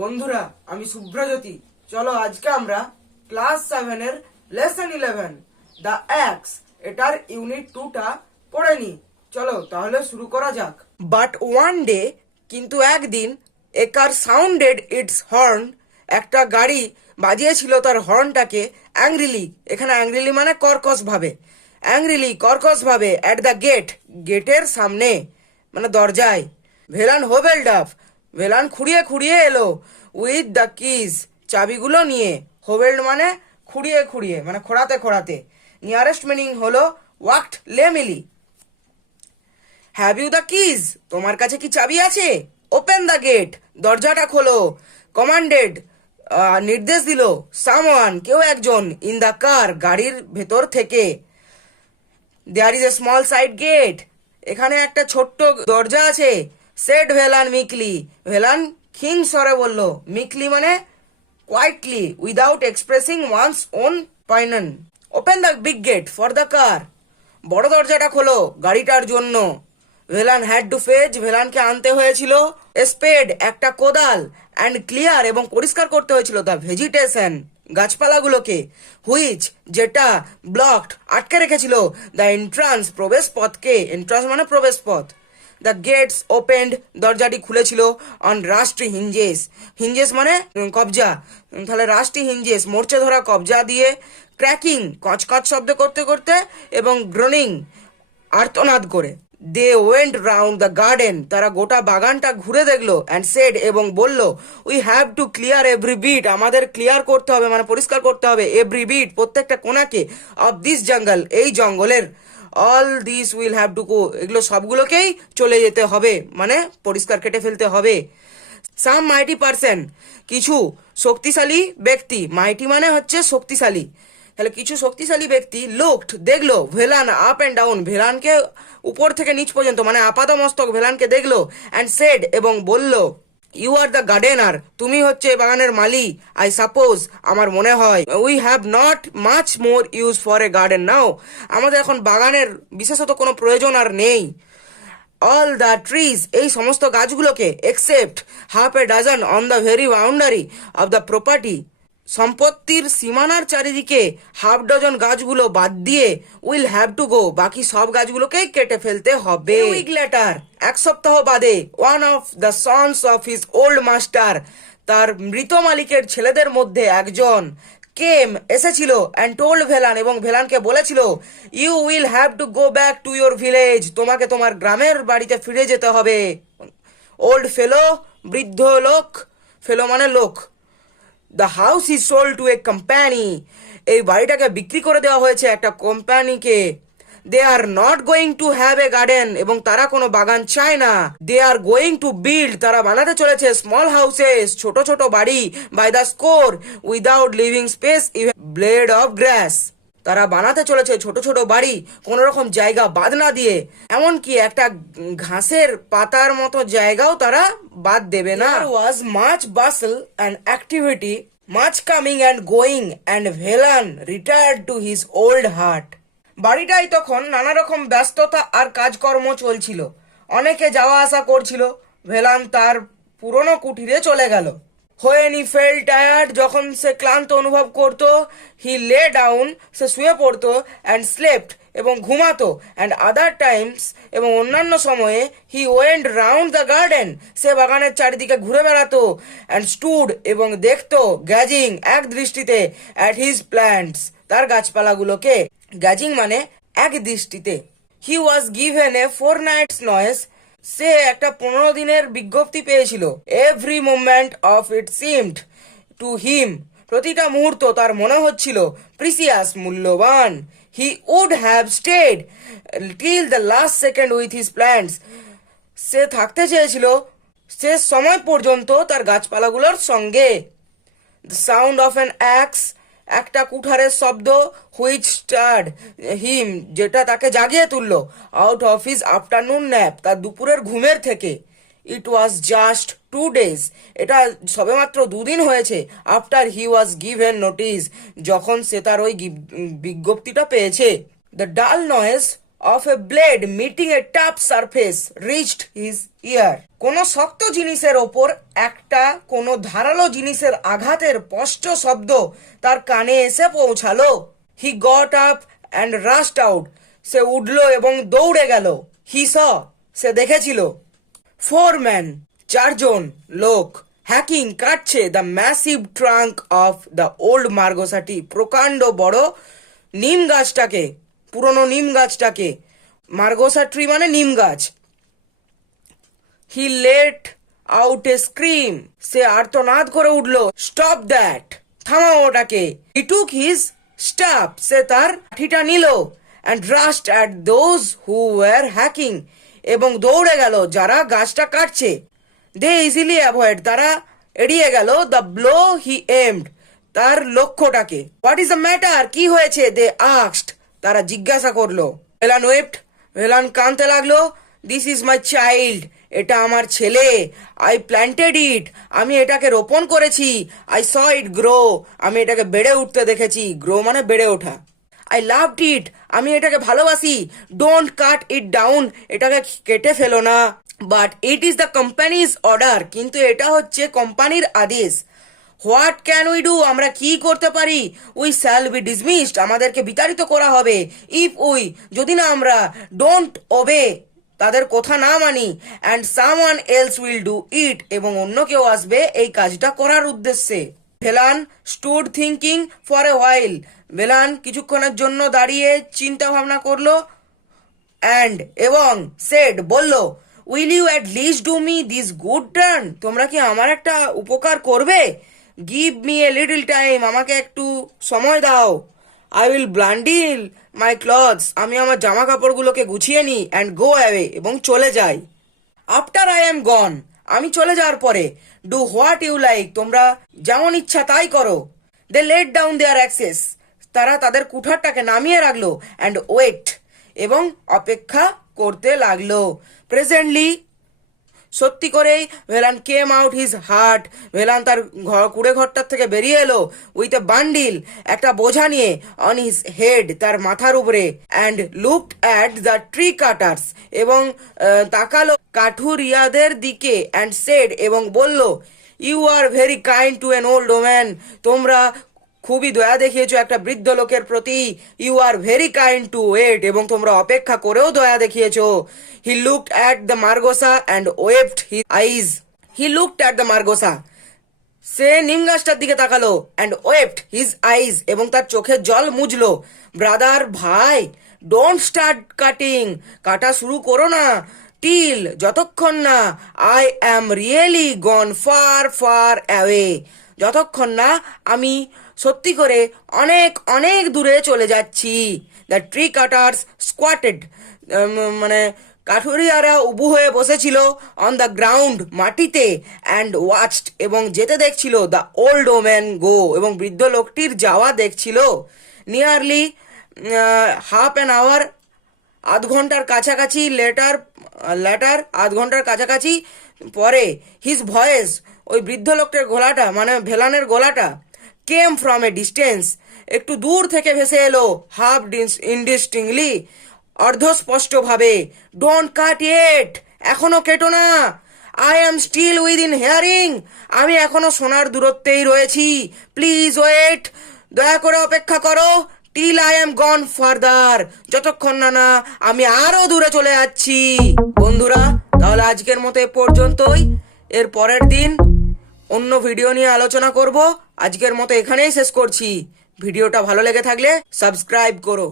বন্ধুরা, আমি শুভ্রজ্যোতি। চলো আজকে আমরা ক্লাস 7 এর লেসন 11 দ্য অ্যাক্স এটার ইউনিট 2টা পড়ে নি। চলো তাহলে শুরু করা যাক। বাট ওয়ান ডে, কিন্তু একদিন, এ কার সাউন্ডেড ইটস হর্ন, একটা গাড়ি বাজিয়েছিল তার হর্নটাকে অ্যাংরিলি। এখানে অ্যাংরিলি মানে কর্কশ ভাবে, অ্যাংরিলি কর্কশ ভাবে অ্যাট দ্য গেট, গেটের সামনে মানে দরজায়। ভেলান হোবেলড আপ, ভেলান খুঁড়িয়ে খুঁড়িয়ে এলো উইথ দ্য কিজ, চাবিগুলো নিয়ে। হোবেল্ড মানে খুঁড়িয়ে খুঁড়িয়ে মানে খোঁড়াতে খোঁড়াতে। নিয়ারেস্ট মিনিং হলো walked lamely. Have you the keys, তোমার কাছে কি চাবি আছে? ওপেন দ্য গেট, দরজাটা খোলো। কমান্ডেড, নির্দেশ দিল। সামওয়ান, কেউ একজন। ইন দ্য কার, গাড়ির ভেতর থেকে। There is a small side gate, এখানে একটা ছোট্ট দরজা আছে। সেড ভেলান মিকলি, ভেলান ক্ষীণ স্বরে বলল। মিকলি মানে quietly, without expressing one's own opinion. Open the big gate for the car, বড় দরজাটা খোলো গাড়িটার জন্য। ভেলান হ্যাড টু ফেচ, ভেলানকে আনতে হয়েছিল। স্পেড, একটা কোদাল। অ্যান্ড ক্লিয়ার, এবং পরিষ্কার করতে হয়েছিল দ্য ভেজিটেশন, গাছপালাগুলোকে। হুইচ, যেটা। ব্লকড, আটকে রেখেছিল। দ্য এন্ট্রান্স, প্রবেশ পথকে। এন্ট্রান্স মানে প্রবেশ পথ। দ্য গেটস ওপেন্ড, দরজাটি খুলেছিল। অন রাস্ট্রি হিঞ্জেস, হিঞ্জেস মানে কবজা, তাহলে রাস্ট্রি হিঞ্জেস মোর্চে ধরা কবজা দিয়ে। ক্র্যাকিং, কচকচ শব্দ করতে করতে, এবং গ্রোনিং, আর্তনাদ করে। They went round the garden, তারা গোটা বাগানটা ঘুরে দেখলো। অ্যান্ড সেড, এবং বলল, we have to clear every bit, আমাদের ক্লিয়ার করতে হবে মানে পরিষ্কার করতে হবে। এভরি বিট, প্রত্যেকটা কোনাকে। অফ দিস জঙ্গল, এই জঙ্গলের। All this will have to গো, এগুলো সবগুলোকেই চলে যেতে হবে মানে পরিষ্কার কেটে ফেলতে হবে। সাম মাইটি পারসন, কিছু শক্তিশালী ব্যক্তি। মাইটি মানে হচ্ছে শক্তিশালী, তাহলে কিছু শক্তিশালী ব্যক্তি। লুকড, দেখলো। ভেলান আপ অ্যান্ড ডাউন, ভেলানকে উপর থেকে নিচ পর্যন্ত মানে আপাতমস্তক ভেলানকে দেখলো। অ্যান্ড সেড, এবং বলল, ইউ আর দ্য গার্ডেনার, তুমি হচ্ছে বাগানের মালি। আই সাপোজ, আমার মনে হয়। We have not much more use for a garden now, আমাদের এখন বাগানের বিশেষত কোনো প্রয়োজন আর নেই। অল দ্য ট্রিজ, এই সমস্ত গাছগুলোকে। Except half A doesn't on the very boundary of the property, সম্পত্তির সীমানার চারিদিকে হাফ ডজন গাছগুলো বাদ দিয়ে। উইল হ্যাভ টু গো, বাকি সব গাছগুলোকেই কেটে ফেলতে হবে। উইক লেটার, এক সপ্তাহ বাদে। One of the sons of his old master, তার মৃত মালিকের ছেলেদের মধ্যে একজন। কেম, এসেছিল। অ্যান্ড টোল্ড ভেলান, এবং ভেলানকে বলেছিল, you will have to go back to your village, তোমাকে তোমার গ্রামের বাড়িতে ফিরে যেতে হবে। ওল্ড ফেলো, বৃদ্ধ লোক। ফেলো মানে লোক। The house is sold to a company, এই বাড়িটাকে বিক্রি করে দেওয়া হয়েছে একটা কোম্পানিকে। They are not going to have a garden, এবং তারা কোনো বাগান চায় না। They are going to build, তারা বানাতে চলেছে স্মল হাউসেস, ছোট ছোট বাড়ি। By the score, without leaving space even blade of grass, তারা বানাতে চলেছে ছোট ছোট বাড়ি কোন রকম জায়গা বাদ না দিয়ে, এমনকি একটা ঘাসের পাতার মতো জায়গাও তারা বাদ দেবে না। Was much bustle and activity, much coming and going, and Velan retired to his old heart. বাড়িটাই তখন নানা রকম ব্যস্ততা আর কাজকর্ম চলছিল, অনেকে যাওয়া আসা করছিল। ভেলান তার পুরনো কুটিরে চলে গেল। হোয়েন হি ফেল টায়ার্ড, যখন সে ক্লান্ত অনুভব করত। হি লে ডাউন, সে শুয়ে পড়তো। অ্যান্ড স্লেপ্ট, এবং ঘুমাতো। অ্যান্ড আদার টাইমস, এবং অন্যান্য সময়ে। He went round the garden, সে বাগানের চারিদিকে ঘুরে বেড়াতো। অ্যান্ড স্টুড, এবং দেখতো। গ্যাজিং, এক দৃষ্টিতে। অ্যাট হিজ প্ল্যান্টস, তার গাছপালাগুলোকে। গ্যাজিং মানে এক দৃষ্টিতে। He was given a 4 nights notice, সে একটা 15 দিনের বিজ্ঞপ্তি পেয়েছিল। Every movement of it seemed to him, প্রতিটা মুহূর্ত তার মনে হচ্ছিল প্রিসিয়াস, মূল্যবান। He would have stayed till the last second with his plants, সে থাকতে চেয়েছিল শেষ সময় পর্যন্ত তার গাছপালাগুলোর সঙ্গে। The sound of an axe, একটা কুঠারের শব্দ। হুইচ স্টার্ড হিম, যেটা তাকে জাগিয়ে তুললো। Out of his afternoon nap, তার দুপুরের ঘুমের থেকে। ইট ওয়াজ জাস্ট 2 days, এটা সবেমাত্র 2 দিন হয়েছে। After he was given notice, যখন সে তার ওই বিজ্ঞপ্তিটা পেয়েছে। দ্য ডাল noise of a blade meeting a tough surface reached his ear. কোনো শক্ত জিনিসের ওপর একটা কোনো ধারালো জিনিসের আঘাতের স্পষ্ট শব্দ তার কানে এসে পৌঁছালো। He got up and rushed out. সে উঠল এবং দৌড়ে গেল। He saw. সে দেখেছিল। 4 men. 4 জন লোক হ্যাকিং কাটছে the massive trunk of the old মার্গোসা tree. প্রকাণ্ড বড় নিম গাছটাকে, পুরনো নিম গাছটাকে। মার্গোসা ট্রি মানে নিম গাছ। He let out a scream. সে আর্তনাদ করে উঠল। স্টপ দ্যাট, থামাও ওটাকে। হি টুক হিজ স্টাফ। সে তার লাঠিটা নিল। And rushed at those who were hacking. এবং দৌড়ে গেল যারা গাছটা কাটছে। They easily avoid. তারা এড়িয়ে গেল দ্য ব্লো হি এমড। তার লক্ষ্যটাকে। What is the matter? কি হয়েছে? They asked. তারা জিজ্ঞাসা করলো। ভেলান ওয়েপ্ট। ভেলান কাঁদতে লাগলো। This is my child. এটা আমার ছেলে। I planted it. আমি এটাকে রোপণ করেছি। I saw it grow. আমি এটাকে বেড়ে উঠতে দেখেছি। গ্রো মানে বেড়ে ওঠা। I loved it. আমি এটাকে ভালোবাসি। Don't cut it down. এটাকে কেটে ফেলো না। But it is the company's order. কিন্তু এটা হচ্ছে কোম্পানির আদেশ। What can we do? আমরা কি করতে পারি? We shall be dismissed. আমাদেরকে বিতাড়িত করা হবে। ইফ উই, যদি না আমরা ডোন্ট ওবে, তাদের কথা না মানি। And someone else will do it. এবং অন্য কেউ আসবে এই কাজটা করার উদ্দেশ্যে। Velan stood thinking for a while. Velan কিছুক্ষণের জন্য দাঁড়িয়ে চিন্তা ভাবনা করলো। অ্যান্ড এবং সেড বলল, will you at least do me this good turn? তোমরা কি আমার একটা উপকার করবে? Give me a little time. আমাকে একটু সময় দাও। I will bundle my clothes. আমি আমার জামা কাপড়গুলোকে গুছিয়ে নিই। And go away. এবং চলে যাই। After I am gone. আমি চলে যাওয়ার পরে। Do what you like. তোমরা যেমন ইচ্ছা তাই করো। They let down their axes. তারা তাদের কুঠারটাকে নামিয়ে রাখলো। And wait. এবং অপেক্ষা করতে লাগলো। প্রেজেন্টলি, সত্যি করেই, Velan came out his hut. Velan তার কুড়ে ঘরটার থেকে বেরিয়ে এলো। উইথ এ বান্ডিল, একটা বোঝা নিয়ে। অন হিজ হেড, তার মাথার উপরে। And looked at the tree cutters. এবং তাকালো কাঠুরিয়াদের দিকে। অ্যান্ড সেড, এবং বলল, you are very kind to an old woman. তোমরা খুবই দয়া দেখিয়েছো একটা বৃদ্ধ লোকের প্রতি। You are very kind to wait. এবং তোমরা অপেক্ষা করেও দয়া দেখিয়েছো। He looked at the margosa and wept his eyes. He looked at the margosa. সে নিম গাছটার দিকে তাকালো। And wept his eyes. এবং তার চোখের জল মুছলো। ব্রাদার, ভাই, ডোন্ট স্টার্ট কাটিং। কাটা শুরু করো না। টিল, যতক্ষণ না I am really gone far far away. যতক্ষণ না আমি সত্যি করে অনেক অনেক দূরে চলে যাচ্ছি। The tree cutters squatted. মানে কাঠুরিয়ারা উবু হয়ে বসেছিল। অন দ্য গ্রাউন্ড, মাটিতে। অ্যান্ড ওয়াচড, এবং যেতে দেখছিল। The old woman go. এবং বৃদ্ধ লোকটির যাওয়া দেখছিল। নিয়ারলি হাফ অ্যান আওয়ার, আধ ঘন্টার কাছাকাছি। লেটার আধ ঘন্টার কাছাকাছি পরে। হিজ ভয়েস, ওই বৃদ্ধ লোকটার গলাটা, মানে ভেলানের গলাটা, কেম ফ্রম এ ডিস্টেন্স, একটু দূর থেকে ভেসে এলো। হাফ ইনডিস্টিংলি, অর্ধস্পষ্টভাবে। Don't cut it. এখনো কেটো না। I am still within hearing. আমি এখনো শোনার দূরত্বেই রয়েছি। Please wait. দয়া করে অপেক্ষা করো। Till I am gone farther. যতক্ষণ না আমি আরো দূরে চলে যাচ্ছি। বন্ধুরা, তাহলে আজকের মতো এ পর্যন্তই। এর পরের দিন অন্য ভিডিও নিয়ে আলোচনা করব। আজকের মতো এখানেই শেষ করছি। ভিডিওটা ভালো লেগে থাকলে সাবস্ক্রাইব করো।